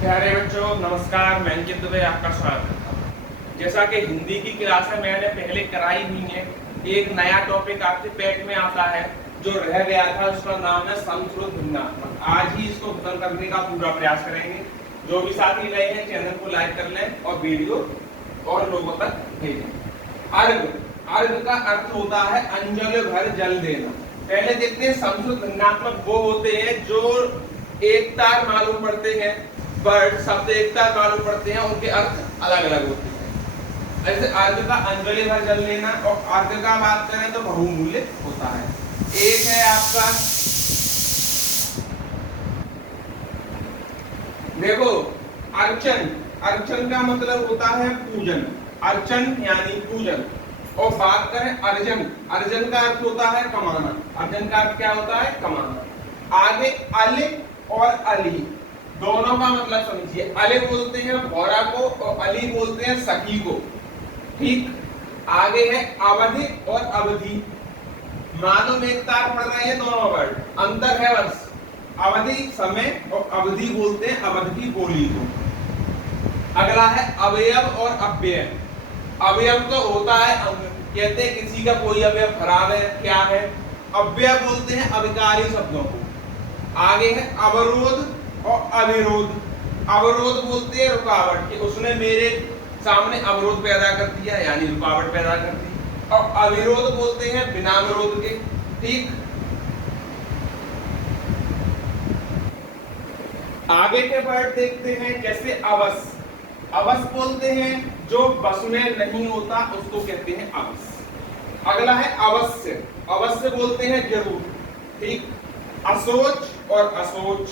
प्यारे बच्चों नमस्कार। मैं अंकित दुबे आपका स्वागत करता हूँ। जैसा कि हिंदी की क्लास में मैंने पहले कराई हुई है, एक नया टॉपिक आपके पेट में आता है जो रह गया था, उसका नाम है संस्कृत भिन्नात्मक। आज ही इसको खत्म करने का पूरा प्रयास करेंगे। जो भी साथी नए हैं चैनल को लाइक कर लें और वीडियो और लोगों तक भेजें। अर्घ अर्घ का अर्थ होता है अंजल भर जल देना। पहले देखते हैं संस्कृत भिन्नात्मक वो होते हैं जो एक तार मालूम पड़ते हैं, वर्ड शब्द एक तार मालूम पड़ते हैं, उनके अर्थ अलग अलग होते हैं। जैसे अर्घ का अंजलि भर जल लेना और अर्घ का बात करें तो बहुमूल्य होता है। एक है आपका, देखो अर्चन। अर्चन का मतलब होता है पूजन, अर्चन यानी पूजन। और बात करें अर्जन, अर्जन का अर्थ होता है कमाना। अर्जन का अर्थ क्या होता है? कमाना। आगे अल और अली दोनों का मतलब समझिए। अली बोलते हैं भौरा को और अली बोलते हैं सखी को। ठीक, आगे है अवधि और अवधि। मालूम एक तार पढ़ रहे हैं दोनों वर्ड, अंतर है बस। अवधि समय और अवधि बोलते हैं अवध की बोली को। अगला है अवयव और अव्यय। अवयव तो होता है अंग, कहते हैं किसी का कोई अवयव खराब है, क्या है। अव्यय बोलते हैं अविकारी शब्दों को। आगे है अवरोध और अविरोध। अवरोध बोलते हैं रुकावट, कि उसने मेरे सामने अवरोध पैदा कर दिया यानी रुकावट पैदा कर दी। और अविरोध बोलते हैं बिना विरोध के। ठीक, आगे के वर्ड देखते हैं। जैसे अवस, अवस बोलते हैं जो बस में नहीं होता उसको कहते हैं अवस। अगला है अवश्य, अवश्य बोलते हैं जरूर। ठीक, असोच और असोच।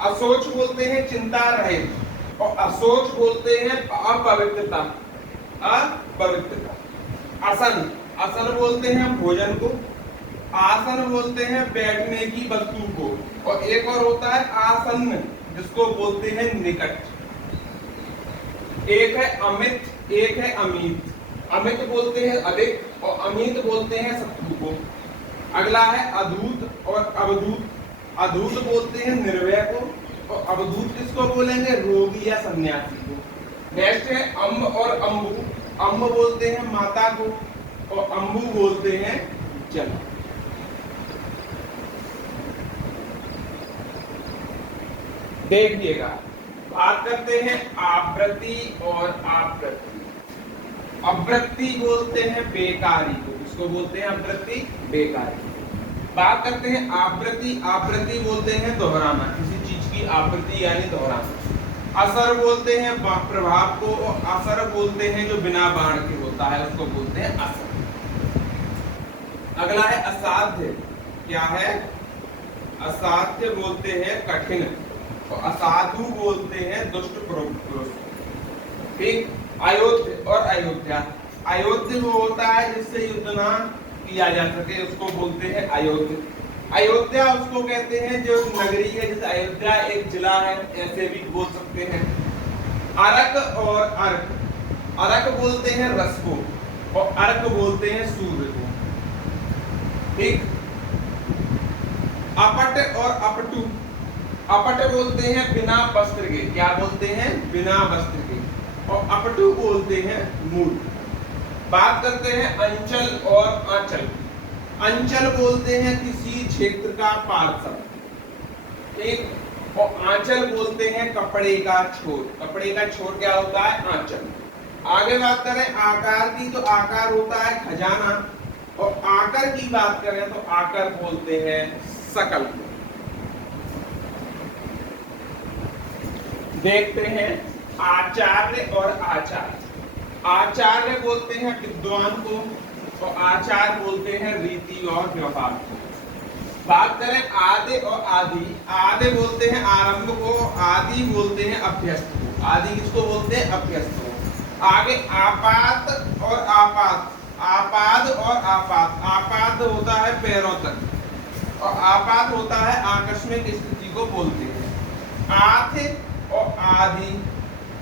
असोच बोलते हैं चिंता रहित और असोच बोलते हैं अपवित्रता, अपवित्रता। आसन, आसन बोलते हैं भोजन को। आसन बोलते हैं बैठने की वस्तु को। और एक और होता है आसन्न, जिसको बोलते हैं निकट। एक है अमित, एक है अमित। अमित बोलते हैं अधिक और अमित बोलते हैं शत्रु को। अगला है अधूत और अवधूत। अधूत बोलते हैं निर्भय को और अवधूत किसको बोलेंगे? रोगी या सन्यासी को। नेक्स्ट है अम्ब और अम्बु। अम्ब बोलते हैं माता को और अम्बु बोलते हैं जल। देखिएगा, बात करते हैं आवृत्ति और आवृत्ति। आवृत्ति बोलते हैं बेकारी को, इसको बोलते हैं आवृत्ति, बेकारी। बात करते हैं आवृत्ति, आवृत्ति बोलते हैं दोहराना, किसी चीज की आवृत्ति यानी दोहराना। असर बोलते हैं प्रभाव को और असर बोलते हैं जो बिना बाण के होता है, उसको बोलते हैं असर। अगला है असाध्य। क्या है? असाध्य बोलते हैं कठिन और असाधु बोलते हैं दुष्ट पुरुष। ठीक, अयोध्य और अयोध्या। अयोध्य वो होता है जिससे युद्ध ना किया जा सके, उसको बोलते हैं अयोध्य। अयोध्या उसको कहते हैं जो नगरी है, जैसे अयोध्या एक जिला है, ऐसे भी बोल सकते हैं। अरक और अर्क। अरक बोलते हैं रस को और अर्क बोलते हैं सूर्य को। ठीक, अपट और अपटू। अपट बोलते हैं बिना वस्त्र के, क्या बोलते हैं? बिना वस्त्र के। और अपटू बोलते हैं मूर्ख। बात करते हैं अंचल और आंचल। अंचल बोलते हैं किसी क्षेत्र का पार्षद। ठीक, और आंचल बोलते हैं कपड़े का छोर। कपड़े का छोर क्या होता है? आंचल। आगे बात करें आकार की, तो आकार होता है खजाना। और आकर की बात करें तो आकर बोलते हैं सकल। देखते हैं आचार्य और आचार्य। आचार्य बोलते हैं विद्वान को और आचार बोलते हैं रीति और व्यवहार को। बात करें आदि और आदि। आदि बोलते हैं आरंभ को, आदि बोलते हैं अभ्यस्त को। आदि किसको बोलते हैं? अभ्यस्त को। आगे आपात और आपात। आपाद और आपात। आपात होता है पैरों तक और आपात होता है आकस्मिक स्थिति को बोलते हैं। आथ और आदि।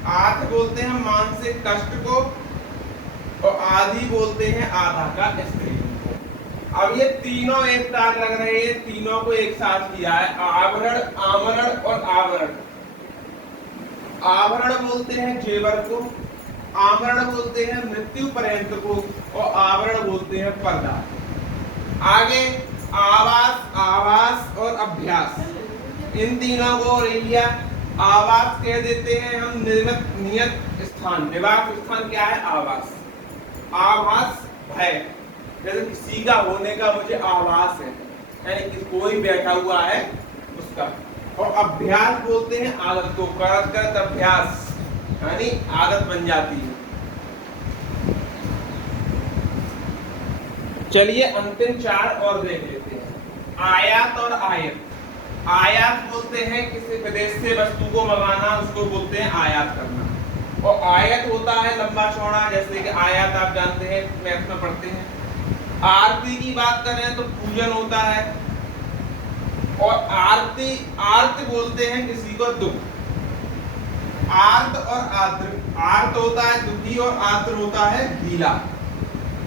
आथ बोलते हैं मानसिक कष्ट को और आदि बोलते हैं आधा का स्त्री को। अब ये तीनों एक साथ लग रहे हैं, तीनों को एक साथ किया है। आवरण, आमरण और आवरण। आभरण बोलते हैं जेवर को, आभरण बोलते हैं मृत्यु पर्यंत को, और आवरण बोलते हैं पर्दा। आगे आवास, आवास और अभ्यास, इन तीनों को ले लिया। आवास कह देते हैं हम निर्मित नियत स्थान, निवास स्थान क्या है? आवास। आभास है, जैसे किसी का होने का मुझे आभास है, यानी कि कोई बैठा हुआ है उसका। और अभ्यास बोलते हैं आदत को, करत करत अभ्यास, यानी आदत बन जाती है। चलिए अंतिम 4 और देख लेते हैं। आयात और आयत। आयात बोलते हैं किसी विदेश से वस्तु को मंगाना, उसको बोलते हैं आयात करना। और आयत होता है लंबा चौड़ा, जैसे कि आयात आप जानते हैं, मैथ में पढ़ते हैं। आरती की बात करें तो पूजन होता है। और आरती, आर्त बोलते हैं किसी को दुख। आर्त और आर्द्र, आर्त होता है दुखी और आर्द्र होता है गीला।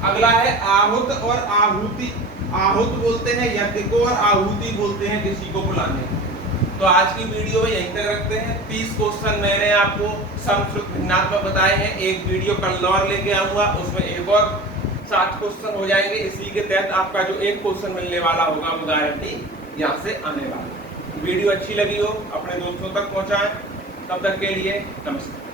अगला है आहुत और आहुति। आहुत बोलते हैं यज्ञ को, और आहुति बोलते हैं किसी को बुलाने को। तो आज की वीडियो में यहीं तक रखते हैं। 30 क्वेश्चन मैंने आपको संस्कृत भिन्नात्मक बताए हैं। एक वीडियो कल और लेके आऊंगा, उसमें एक और 7 क्वेश्चन हो जाएंगे। इसी के तहत आपका जो एक क्वेश्चन मिलने वाला होगा वो गारंटी यहाँ से आने वाला है। वीडियो अच्छी लगी हो अपने दोस्तों तक पहुँचाएं। तब तक के लिए नमस्कार।